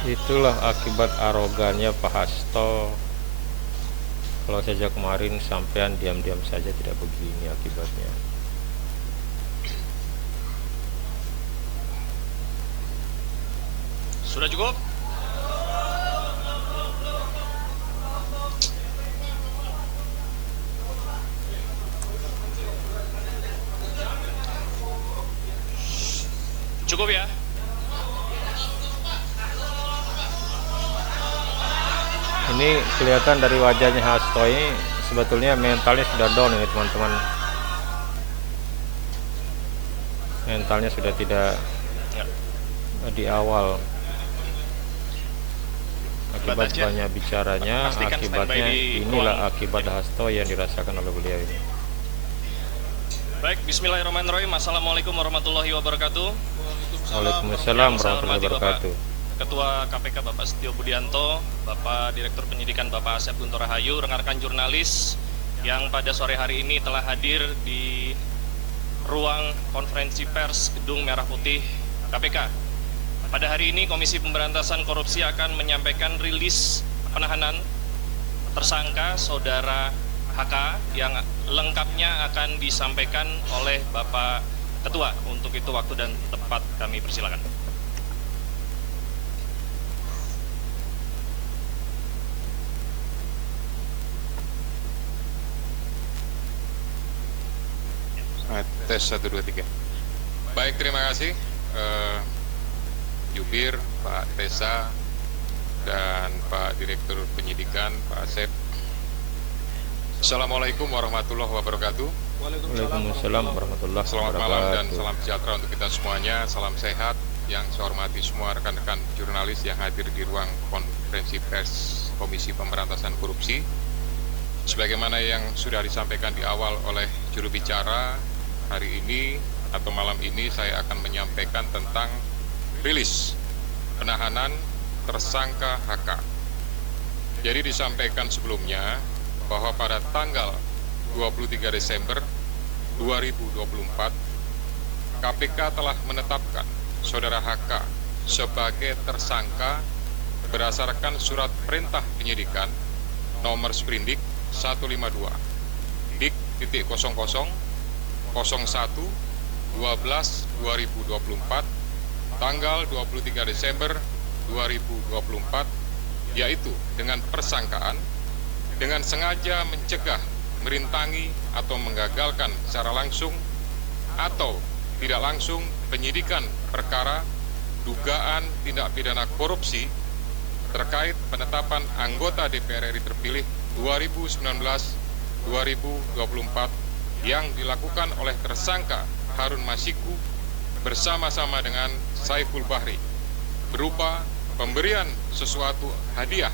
Itulah akibat arogannya Pak Hasto. Kalau saja kemarin sampean diam-diam saja tidak begini akibatnya. Sudah cukup? Cukup ya? Ini kelihatan dari wajahnya Hasto ini sebetulnya mentalnya sudah down ini teman-teman. Mentalnya sudah tidak Ya. di awal. Akibat aja. banyak bicaranya, Pastikan akibatnya standby di inilah ruang akibat ini. Hasto yang dirasakan oleh beliau ini. Baik, bismillahirrahmanirrahim. Assalamualaikum warahmatullahi wabarakatuh. Waalaikumsalam Yang saya warahmatullahi hormati Bapak wabarakatuh. Ketua KPK Bapak Setio Budianto, Bapak Direktur Penyidikan Bapak Asep Guntur Rahayu, rekan-rekan jurnalis yang pada sore hari ini telah hadir di ruang konferensi pers Gedung Merah Putih KPK. Pada hari ini Komisi Pemberantasan Korupsi akan menyampaikan rilis penahanan tersangka Saudara HK yang lengkapnya akan disampaikan oleh Bapak Ketua. Untuk itu waktu dan tempat kami persilakan. Tes 1, 2, 3. Baik, terima kasih Jubir, Pak Tesa, dan Pak Direktur Penyidikan, Pak Asep. Assalamualaikum warahmatullahi wabarakatuh. Waalaikumsalam warahmatullahi Selamat malam dan wabarakatuh. salam sejahtera untuk kita semuanya. Salam sehat yang saya hormati semua rekan-rekan jurnalis yang hadir di ruang konferensi pers Komisi Pemberantasan Korupsi. Sebagaimana yang sudah disampaikan di awal oleh juru bicara, hari ini atau malam ini saya akan menyampaikan tentang rilis penahanan tersangka HK. Jadi disampaikan sebelumnya bahwa pada tanggal 23 Desember 2024 KPK telah menetapkan Saudara HK sebagai tersangka berdasarkan surat perintah penyidikan nomor sprindik 152 dik titik 00 01 12 2024 tanggal 23 Desember 2024, yaitu dengan persangkaan dengan sengaja mencegah, merintangi atau menggagalkan secara langsung atau tidak langsung penyidikan perkara dugaan tindak pidana korupsi terkait penetapan anggota DPR RI terpilih 2019-2024 yang dilakukan oleh tersangka Harun Masiku bersama-sama dengan Saiful Bahri berupa pemberian sesuatu hadiah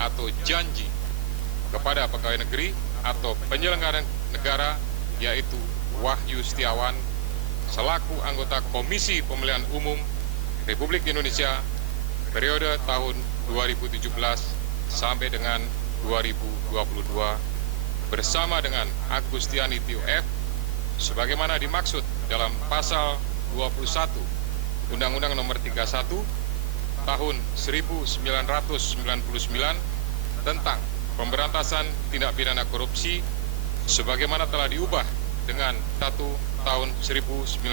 atau janji kepada pegawai negeri atau penyelenggara negara, yaitu Wahyu Setiawan selaku anggota Komisi Pemilihan Umum Republik Indonesia periode tahun 2017 sampai dengan 2022 bersama dengan Agustiani Tio F sebagaimana dimaksud dalam pasal 21 Undang-Undang Nomor 31 tahun 1999 tentang pemberantasan tindak pidana korupsi sebagaimana telah diubah dengan 1 tahun 1999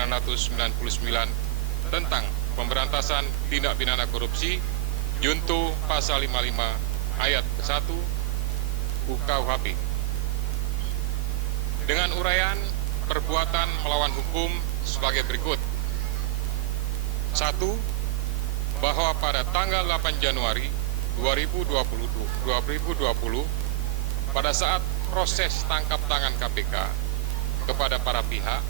tentang pemberantasan tindak pidana korupsi junto pasal 55 ayat 1 UKUHP dengan uraian perbuatan melawan hukum sebagai berikut. 1. Bahwa pada tanggal 8 Januari 2020 pada saat proses tangkap tangan KPK kepada para pihak,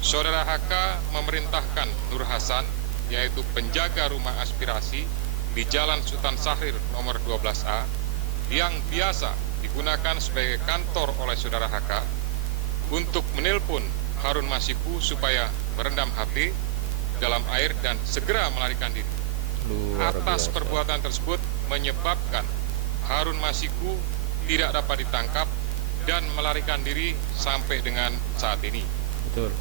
Saudara HK memerintahkan Nur Hasan, yaitu penjaga rumah aspirasi di Jalan Sultan Syahrir nomor 12A yang biasa digunakan sebagai kantor oleh Saudara HK untuk menelpon Harun Masiku supaya merendam HP dalam air dan segera melarikan diri. Atas perbuatan tersebut menyebabkan Harun Masiku tidak dapat ditangkap dan melarikan diri sampai dengan saat ini. Betul.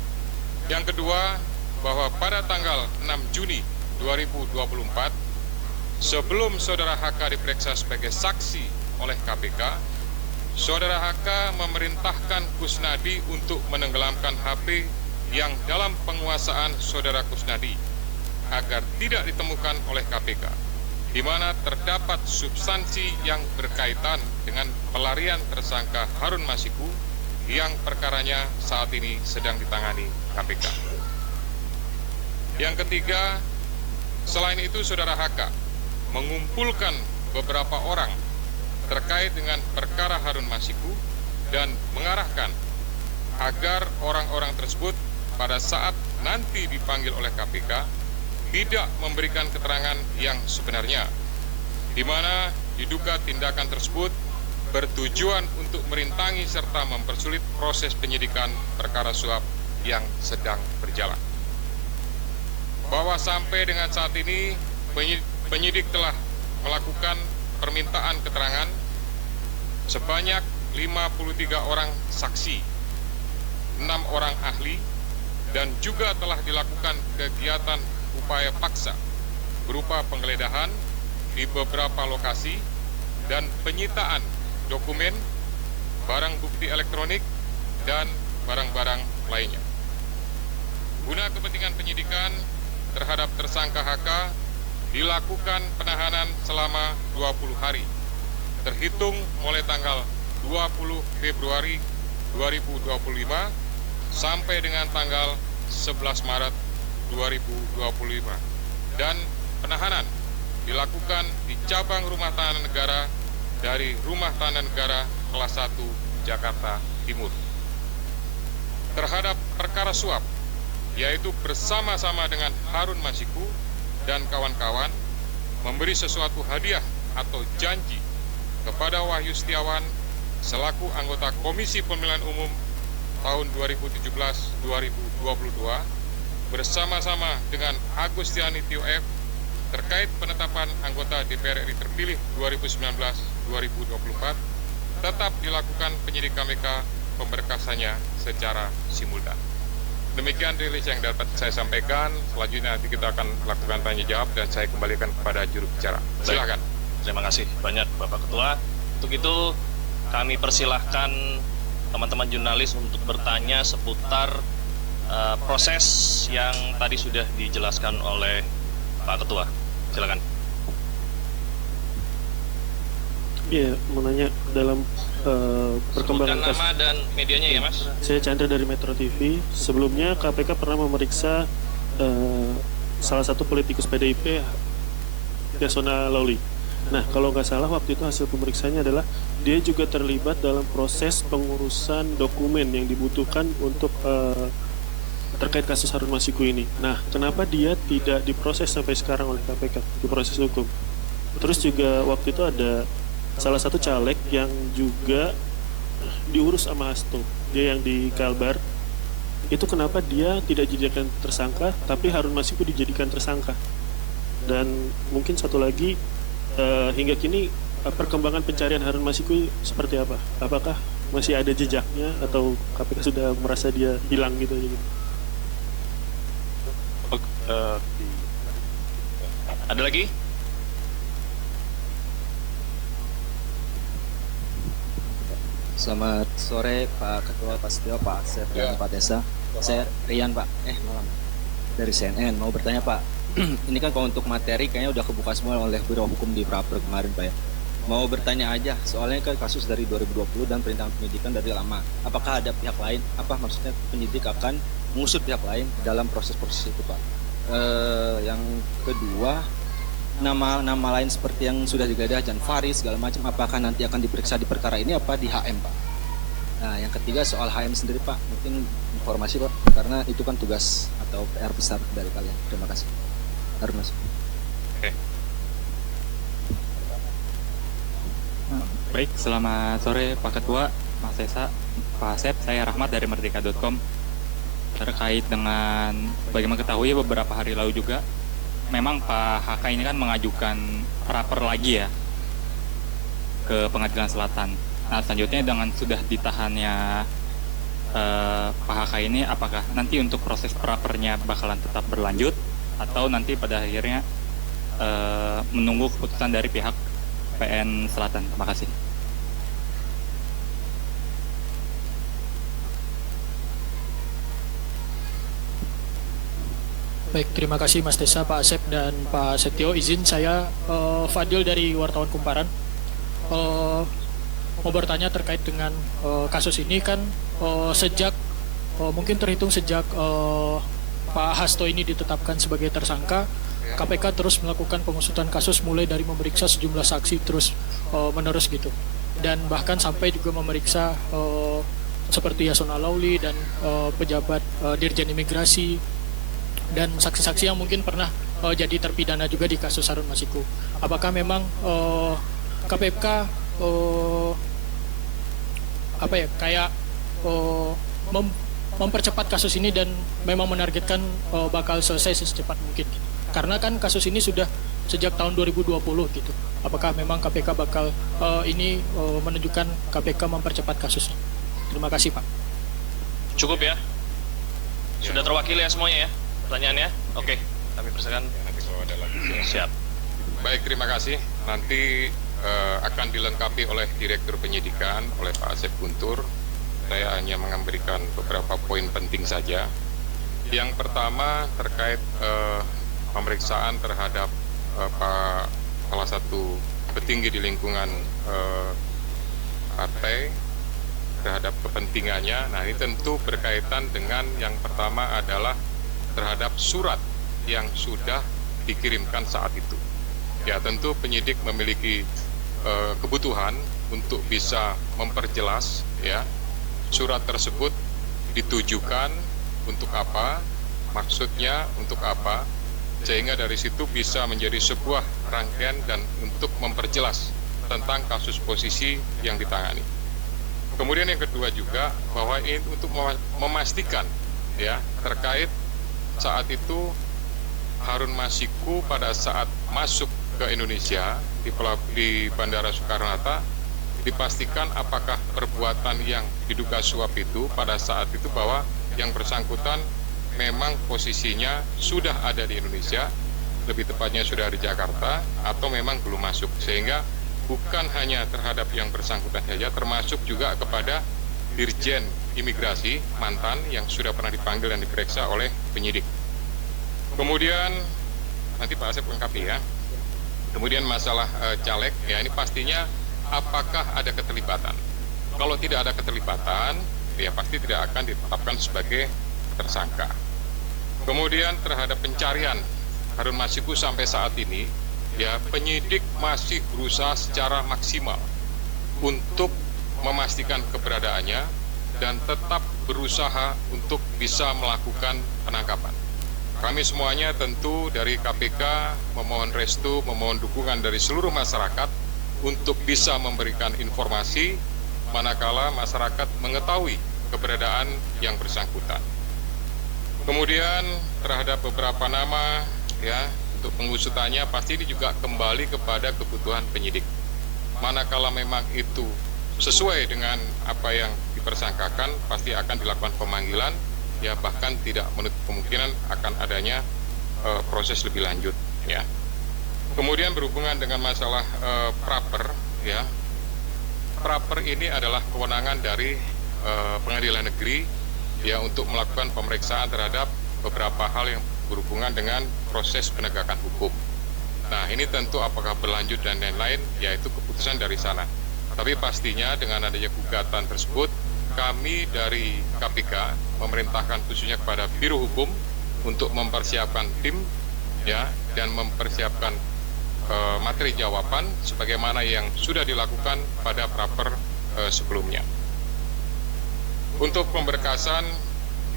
Yang kedua, bahwa pada tanggal 6 Juni 2024, sebelum Saudara HK diperiksa sebagai saksi oleh KPK, Saudara HK memerintahkan Kusnadi untuk menenggelamkan HP yang dalam penguasaan Saudara Kusnadi agar tidak ditemukan oleh KPK, di mana terdapat substansi yang berkaitan dengan pelarian tersangka Harun Masiku yang perkaranya saat ini sedang ditangani KPK. Yang ketiga, selain itu Saudara HK mengumpulkan beberapa orang terkait dengan perkara Harun Masiku dan mengarahkan agar orang-orang tersebut pada saat nanti dipanggil oleh KPK tidak memberikan keterangan yang sebenarnya, di mana diduga tindakan tersebut bertujuan untuk merintangi serta mempersulit proses penyidikan perkara suap yang sedang berjalan. Bahwa sampai dengan saat ini penyidik telah melakukan permintaan keterangan sebanyak 53 orang saksi, 6 orang ahli, dan juga telah dilakukan kegiatan upaya paksa berupa penggeledahan di beberapa lokasi dan penyitaan dokumen, barang bukti elektronik, dan barang-barang lainnya. Guna kepentingan penyidikan terhadap tersangka HK dilakukan penahanan selama 20 hari, terhitung mulai tanggal 20 Februari 2025 sampai dengan tanggal 11 Maret 2025, dan penahanan dilakukan di cabang rumah tahanan negara dari Rumah Tahanan Negara kelas 1 Jakarta Timur. Terhadap perkara suap, yaitu bersama-sama dengan Harun Masiku dan kawan-kawan memberi sesuatu hadiah atau janji kepada Wahyu Setiawan selaku anggota Komisi Pemilihan Umum tahun 2017-2022 bersama-sama dengan Agustiani Tio F terkait penetapan anggota DPR RI terpilih 2019-2024 tetap dilakukan penyidik KPK pemberkasannya secara simultan. Demikian rilis yang dapat saya sampaikan. Selanjutnya nanti kita akan lakukan tanya jawab dan saya kembalikan kepada juru bicara. Silakan. Terima kasih banyak Bapak Ketua. Untuk itu kami persilahkan teman-teman jurnalis untuk bertanya seputar proses yang tadi sudah dijelaskan oleh Pak Ketua. Silakan. Iya, mau nanya dalam perkembangan Sebutkan nama dan medianya ya, Mas. Saya Chandra dari Metro TV. Sebelumnya KPK pernah memeriksa salah satu politikus PDIP, Yasona Lawli. Nah, kalau nggak salah waktu itu hasil pemeriksaannya adalah dia juga terlibat dalam proses pengurusan dokumen yang dibutuhkan untuk terkait kasus Harun Masiku ini. Nah, kenapa dia tidak diproses sampai sekarang oleh KPK, diproses hukum? Terus juga waktu itu ada salah satu caleg yang juga diurus sama Hasto, dia yang di Kalbar. Itu kenapa dia tidak dijadikan tersangka, tapi Harun Masiku dijadikan tersangka? Dan mungkin satu lagi, hingga kini perkembangan pencarian Harun Masiku seperti apa? Apakah masih ada jejaknya atau KPK sudah merasa dia hilang gitu aja gitu? Ada lagi? Selamat sore Pak Ketua, Pak Setio, Pak Asep, dan Pak Desa. Saya Rian Pak, malam dari CNN. Mau bertanya Pak, ini kan kalau untuk materi kayaknya udah kebuka semua oleh Biro Hukum di Praper kemarin Pak ya. Mau bertanya aja, soalnya kan kasus dari 2020 dan perintangan penyidikan dari lama. Apakah ada pihak lain? Apa maksudnya penyidik akan mengusut pihak lain dalam proses-proses itu Pak? Yang kedua, nama lain seperti yang sudah digadah Jan Faris segala macam, apakah nanti akan diperiksa di perkara ini apa di HM Pak? Nah, yang ketiga soal HM sendiri Pak, mungkin informasi Pak, karena itu kan tugas atau PR besar dari kalian. Terima kasih. Harun Mas. Oke. Baik, selamat sore Pak Ketua, Mas Esa, Pak Asep. Saya Rahmat dari Merdeka.com. Terkait dengan bagaimana ketahui beberapa hari lalu juga memang Pak HK ini kan mengajukan praper lagi ya ke Pengadilan Selatan. Nah, selanjutnya dengan sudah ditahannya Pak HK ini, apakah nanti untuk proses prapernya bakalan tetap berlanjut atau nanti pada akhirnya menunggu keputusan dari pihak PN Selatan. Terima kasih. Baik, terima kasih Mas Desa, Pak Asep, dan Pak Setio. Izin saya, Fadil dari Wartawan Kumparan, mau bertanya terkait dengan kasus ini kan sejak mungkin terhitung sejak Pak Hasto ini ditetapkan sebagai tersangka, KPK terus melakukan pengusutan kasus mulai dari memeriksa sejumlah saksi terus menerus gitu, dan bahkan sampai juga memeriksa seperti Yasona Lauli dan pejabat Dirjen Imigrasi dan saksi-saksi yang mungkin pernah jadi terpidana juga di kasus Harun Masiku. Apakah memang KPK mempercepat kasus ini dan memang menargetkan bakal selesai secepat mungkin? Karena kan kasus ini sudah sejak tahun 2020 gitu. Apakah memang KPK bakal ini menunjukkan KPK mempercepat kasusnya? Terima kasih, Pak. Cukup ya? Sudah terwakili ya semuanya ya pertanyaannya? Oke, kami persilakan. Nanti kalau ada lagi. Siap. Baik, terima kasih. Nanti akan dilengkapi oleh Direktur Penyidikan, oleh Pak Asep Guntur. Saya hanya memberikan beberapa poin penting saja. Yang pertama terkait pemeriksaan terhadap salah satu petinggi di lingkungan partai terhadap kepentingannya. Nah, ini tentu berkaitan dengan yang pertama adalah terhadap surat yang sudah dikirimkan saat itu. Ya, tentu penyidik memiliki kebutuhan untuk bisa memperjelas ya surat tersebut ditujukan untuk apa, maksudnya untuk apa, sehingga dari situ bisa menjadi sebuah rangkaian dan untuk memperjelas tentang kasus posisi yang ditangani. Kemudian yang kedua juga bahwa ini untuk memastikan ya terkait saat itu Harun Masiku pada saat masuk ke Indonesia di Bandara Soekarno-Hatta dipastikan apakah perbuatan yang diduga suap itu pada saat itu bahwa yang bersangkutan memang posisinya sudah ada di Indonesia, lebih tepatnya sudah di Jakarta atau memang belum masuk, sehingga bukan hanya terhadap yang bersangkutan saja, termasuk juga kepada Dirjen Imigrasi mantan yang sudah pernah dipanggil dan diperiksa oleh penyidik. Kemudian nanti Pak Asep lengkapi ya. Kemudian masalah caleg, ya ini pastinya apakah ada keterlibatan. Kalau tidak ada keterlibatan, ya pasti tidak akan ditetapkan sebagai tersangka. Kemudian terhadap pencarian Harun Masiku sampai saat ini, ya penyidik masih berusaha secara maksimal untuk memastikan keberadaannya dan tetap berusaha untuk bisa melakukan penangkapan. Kami semuanya tentu dari KPK memohon restu, memohon dukungan dari seluruh masyarakat untuk bisa memberikan informasi manakala masyarakat mengetahui keberadaan yang bersangkutan. Kemudian terhadap beberapa nama ya untuk pengusutannya pasti ini juga kembali kepada kebutuhan penyidik. Manakala memang itu sesuai dengan apa yang dipersangkakan pasti akan dilakukan pemanggilan, ya bahkan tidak menutup kemungkinan akan adanya proses lebih lanjut ya. Kemudian berhubungan dengan masalah praper ya, praper ini adalah kewenangan dari pengadilan negeri ya untuk melakukan pemeriksaan terhadap beberapa hal yang berhubungan dengan proses penegakan hukum. Nah ini tentu apakah berlanjut dan lain-lain, yaitu keputusan dari sana. Tapi pastinya dengan adanya gugatan tersebut, kami dari KPK memerintahkan khususnya kepada Biro Hukum untuk mempersiapkan tim ya dan mempersiapkan materi jawaban sebagaimana yang sudah dilakukan pada praper sebelumnya. Untuk pemberkasan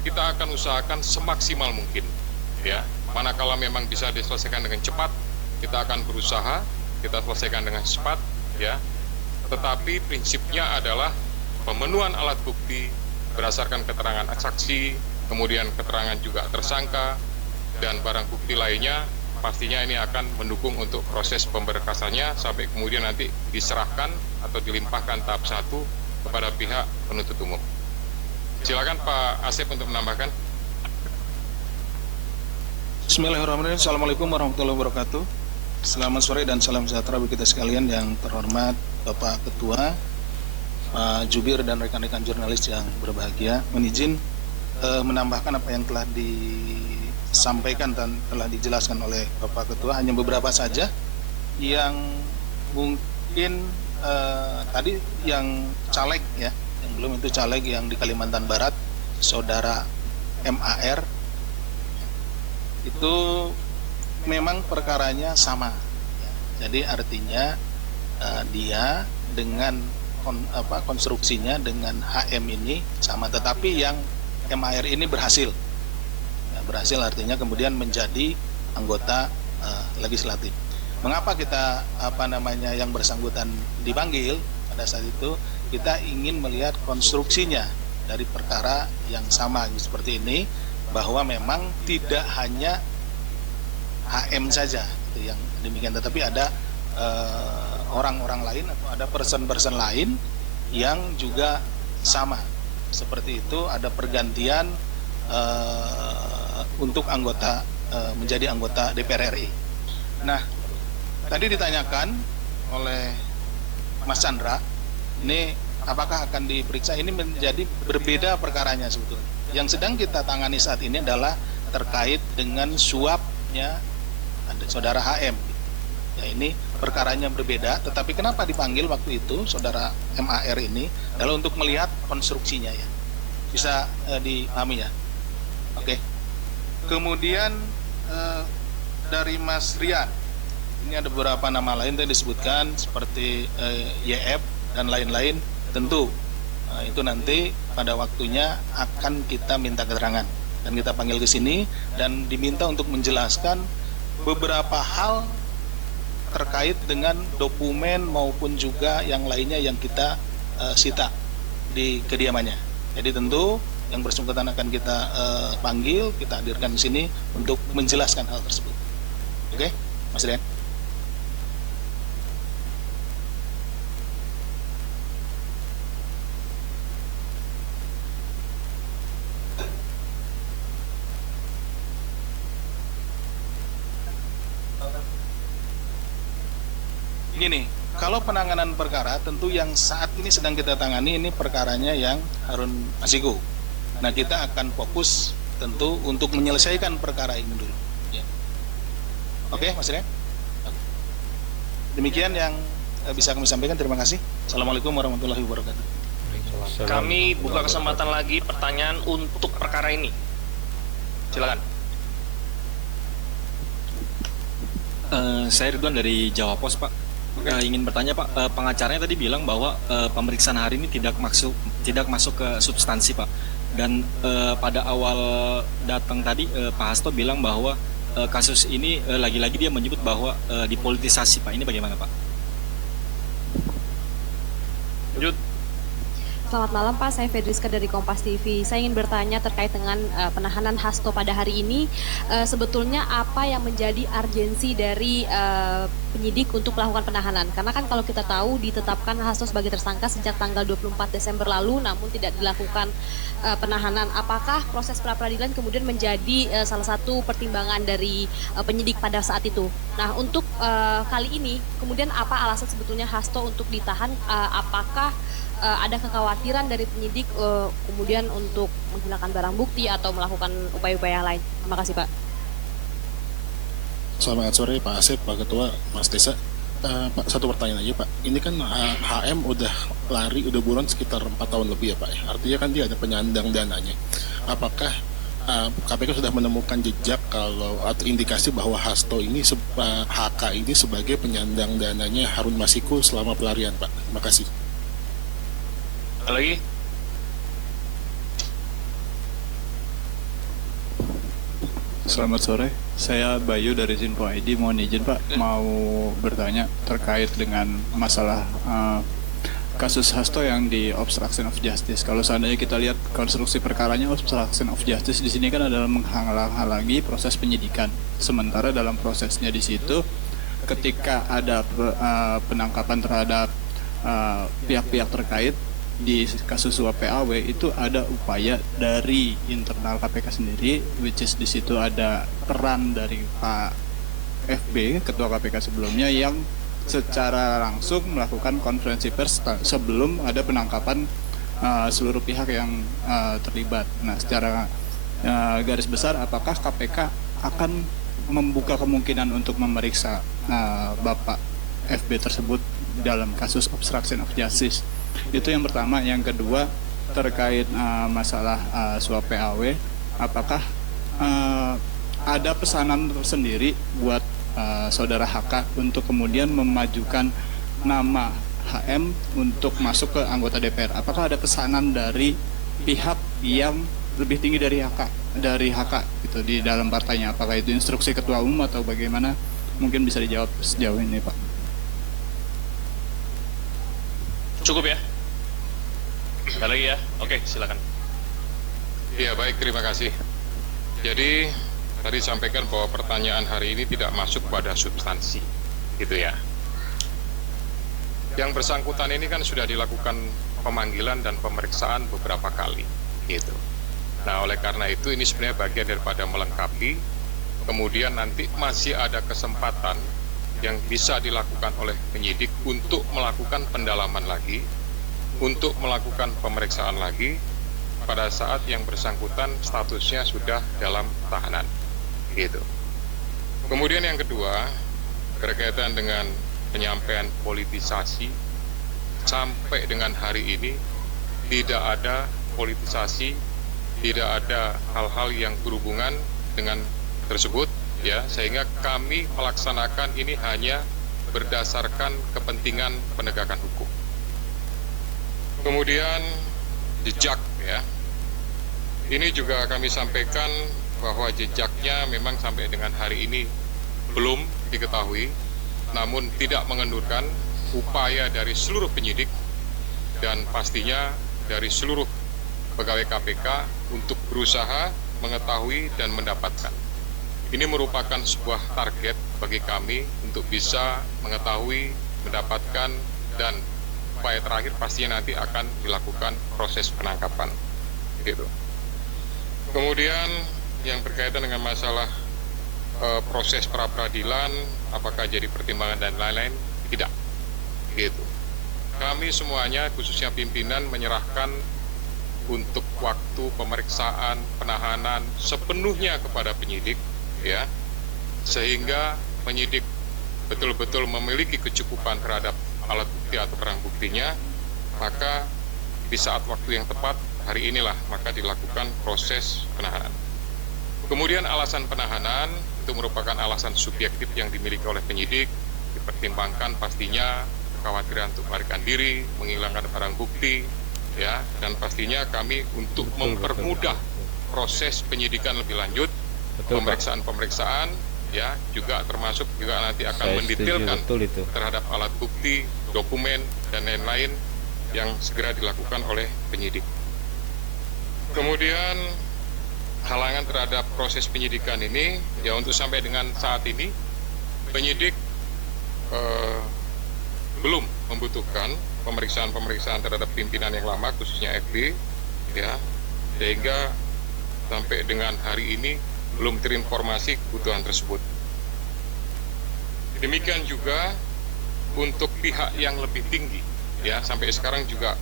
kita akan usahakan semaksimal mungkin ya. Manakala memang bisa diselesaikan dengan cepat, kita akan berusaha kita selesaikan dengan cepat ya. Tetapi prinsipnya adalah pemenuhan alat bukti berdasarkan keterangan saksi, kemudian keterangan juga tersangka, dan barang bukti lainnya pastinya ini akan mendukung untuk proses pemberkasannya sampai kemudian nanti diserahkan atau dilimpahkan tahap 1 kepada pihak penuntut umum. Silakan Pak Asep untuk menambahkan. Bismillahirrahmanirrahim. Assalamualaikum warahmatullahi wabarakatuh. Selamat sore dan salam sejahtera bagi kita sekalian. Yang terhormat Bapak Ketua, Pak Jubir dan rekan-rekan jurnalis yang berbahagia. Mohon izin menambahkan apa yang telah disampaikan dan telah dijelaskan oleh Bapak Ketua. Hanya beberapa saja yang mungkin tadi yang caleg ya, yang belum itu caleg yang di Kalimantan Barat, Saudara MAR, itu memang perkaranya sama. Jadi artinya dia dengan konstruksinya dengan HM ini sama, tetapi yang MAR ini berhasil. Ya, berhasil artinya kemudian menjadi anggota legislatif. Mengapa kita yang bersangkutan dipanggil pada saat itu? Kita ingin melihat konstruksinya dari perkara yang sama seperti ini, bahwa memang tidak hanya HM saja yang demikian, tetapi ada orang-orang lain atau ada person-person lain yang juga sama seperti itu, ada pergantian untuk anggota menjadi anggota DPR RI. Nah, tadi ditanyakan oleh Mas Chandra, ini apakah akan diperiksa? Ini menjadi berbeda perkaranya sebetulnya. Yang sedang kita tangani saat ini adalah terkait dengan suapnya ada Saudara HM. Ya, ini perkaranya berbeda, tetapi kenapa dipanggil waktu itu Saudara MAR ini adalah untuk melihat konstruksinya ya. Bisa dipahami ya. Oke. Kemudian dari Mas Rian, ini ada beberapa nama lain yang disebutkan seperti YF dan lain-lain. Tentu itu nanti pada waktunya akan kita minta keterangan dan kita panggil ke sini dan diminta untuk menjelaskan beberapa hal terkait dengan dokumen maupun juga yang lainnya yang kita sita di kediamannya. Jadi tentu yang bersangkutan akan kita panggil, kita hadirkan di sini untuk menjelaskan hal tersebut. Oke, Mas Rian. Gini, kalau penanganan perkara tentu yang saat ini sedang kita tangani ini perkaranya yang Harun Masiku. Nah, kita akan fokus tentu untuk menyelesaikan perkara ini dulu. Ya. Oke, Mas Rian. Demikian yang bisa kami sampaikan. Terima kasih. Assalamualaikum warahmatullahi wabarakatuh. Kami buka kesempatan lagi pertanyaan untuk perkara ini. Silakan. Saya Ridwan dari Jawa Pos, Pak. Ingin bertanya Pak, pengacaranya tadi bilang bahwa pemeriksaan hari ini tidak masuk ke substansi Pak. Dan pada awal datang tadi Pak Hasto bilang bahwa kasus ini lagi-lagi dia menyebut bahwa dipolitisasi Pak. Ini bagaimana Pak? Lanjut. Selamat malam Pak, saya Fedriska dari Kompas TV. Saya ingin bertanya terkait dengan penahanan Hasto pada hari ini. Sebetulnya apa yang menjadi urgensi dari penyidik untuk melakukan penahanan? Karena kan kalau kita tahu ditetapkan Hasto sebagai tersangka sejak tanggal 24 Desember lalu, namun tidak dilakukan penahanan. Apakah proses pra-peradilan kemudian menjadi salah satu pertimbangan dari penyidik pada saat itu? Nah, untuk kali ini kemudian apa alasan sebetulnya Hasto untuk ditahan? Apakah ada kekhawatiran dari penyidik kemudian untuk menghilangkan barang bukti atau melakukan upaya-upaya lain? Terima kasih Pak. Selamat sore Pak Asep, Pak Ketua, Mas Desa. Pak, satu pertanyaan aja Pak. Ini kan HM udah lari, udah buron sekitar 4 tahun lebih ya Pak. Artinya kan dia ada penyandang dananya. Apakah KPK sudah menemukan jejak atau indikasi bahwa Hasto ini, HK ini sebagai penyandang dananya Harun Masiku selama pelarian Pak? Terima kasih. Lagi? Selamat sore, saya Bayu dari Zinpo ID. Mohon izin Pak, mau bertanya terkait dengan masalah kasus Hasto yang di obstruction of justice. Kalau seandainya kita lihat konstruksi perkaranya obstruction of justice di sini kan adalah menghalang-halangi proses penyidikan. Sementara dalam prosesnya di situ, ketika ada penangkapan terhadap pihak-pihak terkait di kasus suap PAW, itu ada upaya dari internal KPK sendiri, which is di situ ada peran dari Pak FB, Ketua KPK sebelumnya, yang secara langsung melakukan konferensi pers sebelum ada penangkapan seluruh pihak yang terlibat. Nah, secara garis besar, apakah KPK akan membuka kemungkinan untuk memeriksa Bapak FB tersebut dalam kasus obstruction of justice? Itu yang pertama. Yang kedua, terkait masalah suap PAW, apakah ada pesanan tersendiri buat saudara HK untuk kemudian memajukan nama HM untuk masuk ke anggota DPR? Apakah ada pesanan dari pihak yang lebih tinggi dari HK gitu di dalam partainya? Apakah itu instruksi ketua umum atau bagaimana? Mungkin bisa dijawab sejauh ini, Pak. Cukup ya? Ada lagi ya? Oke, silakan. Ya, baik, terima kasih. Jadi tadi sampaikan bahwa pertanyaan hari ini tidak masuk pada substansi, gitu ya. Yang bersangkutan ini kan sudah dilakukan pemanggilan dan pemeriksaan beberapa kali, gitu. Nah, oleh karena itu ini sebenarnya bagian daripada melengkapi. Kemudian nanti masih ada kesempatan yang bisa dilakukan oleh penyidik untuk melakukan pendalaman lagi, untuk melakukan pemeriksaan lagi pada saat yang bersangkutan statusnya sudah dalam tahanan. Gitu. Kemudian yang kedua, berkaitan dengan penyampaian politisasi, sampai dengan hari ini tidak ada politisasi, tidak ada hal-hal yang berhubungan dengan tersebut, ya, sehingga kami melaksanakan ini hanya berdasarkan kepentingan penegakan hukum. Kemudian jejak, ya, ini juga kami sampaikan bahwa jejaknya memang sampai dengan hari ini belum diketahui, namun tidak mengendurkan upaya dari seluruh penyidik dan pastinya dari seluruh pegawai KPK untuk berusaha mengetahui dan mendapatkan. Ini merupakan sebuah target bagi kami untuk bisa mengetahui, mendapatkan, dan upaya terakhir pastinya nanti akan dilakukan proses penangkapan. Gitu. Kemudian yang berkaitan dengan masalah proses pra-peradilan, apakah jadi pertimbangan dan lain-lain, tidak. Gitu. Kami semuanya, khususnya pimpinan, menyerahkan untuk waktu pemeriksaan, penahanan sepenuhnya kepada penyidik, ya, sehingga penyidik betul-betul memiliki kecukupan terhadap alat bukti atau barang buktinya, maka di saat waktu yang tepat, hari inilah maka dilakukan proses penahanan. Kemudian alasan penahanan itu merupakan alasan subjektif yang dimiliki oleh penyidik, dipertimbangkan pastinya kekhawatiran untuk melarikan diri, menghilangkan barang bukti, ya, dan pastinya kami untuk mempermudah proses penyidikan lebih lanjut, pemeriksaan-pemeriksaan, ya, juga termasuk juga nanti akan mendetailkan terhadap alat bukti, dokumen, dan lain-lain yang segera dilakukan oleh penyidik. Kemudian halangan terhadap proses penyidikan ini, ya, untuk sampai dengan saat ini penyidik belum membutuhkan pemeriksaan terhadap pimpinan yang lama, khususnya FB, ya, sehingga sampai dengan hari ini belum terinformasi kebutuhan tersebut. Demikian juga untuk pihak yang lebih tinggi, ya, sampai sekarang juga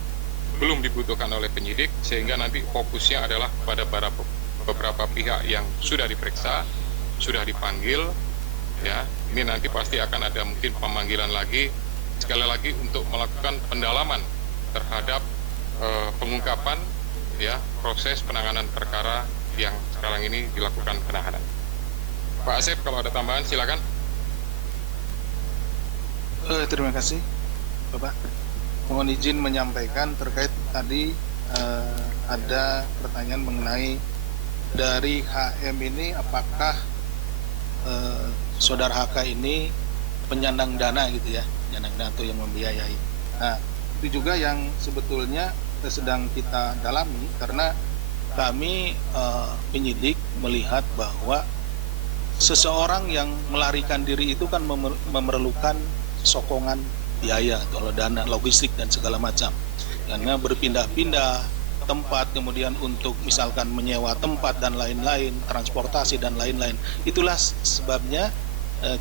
belum dibutuhkan oleh penyidik, sehingga nanti fokusnya adalah pada beberapa pihak yang sudah diperiksa, sudah dipanggil, ya. Ini nanti pasti akan ada mungkin pemanggilan lagi, sekali lagi untuk melakukan pendalaman terhadap pengungkapan, ya, proses penanganan perkara yang sekarang ini dilakukan penahanan. Pak Asep, kalau ada tambahan silakan. Terima kasih, Bapak. Mohon izin menyampaikan terkait tadi ada pertanyaan mengenai dari HM ini, apakah saudara HK ini penyandang dana gitu ya, penyandang dana atau yang membiayai. Nah, itu juga yang sebetulnya sedang kita dalami, karena kami penyidik melihat bahwa seseorang yang melarikan diri itu kan memerlukan sokongan biaya atau dana logistik dan segala macam, karena berpindah-pindah tempat, kemudian untuk misalkan menyewa tempat dan lain-lain, transportasi dan lain-lain. Itulah sebabnya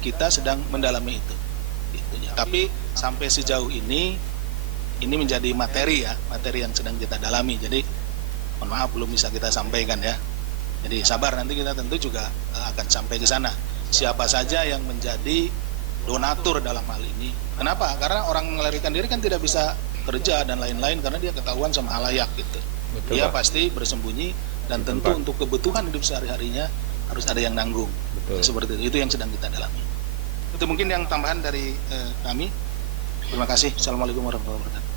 kita sedang mendalami itu. Itunya. Tapi sampai sejauh ini menjadi materi ya, materi yang sedang kita dalami. Jadi mohon maaf belum bisa kita sampaikan ya. Jadi sabar, nanti kita tentu juga akan sampai ke sana. Siapa saja yang menjadi donatur dalam hal ini. Kenapa? Karena orang melarikan diri kan tidak bisa kerja dan lain-lain karena dia ketahuan sama halayak gitu. Betul, dia Pak. pasti bersembunyi dan Betul, tentu Pak. untuk kebutuhan hidup sehari-harinya harus ada yang nanggung. Betul. Seperti itu yang sedang kita dalami. Itu mungkin yang tambahan dari kami. Terima kasih. Assalamualaikum warahmatullahi wabarakatuh.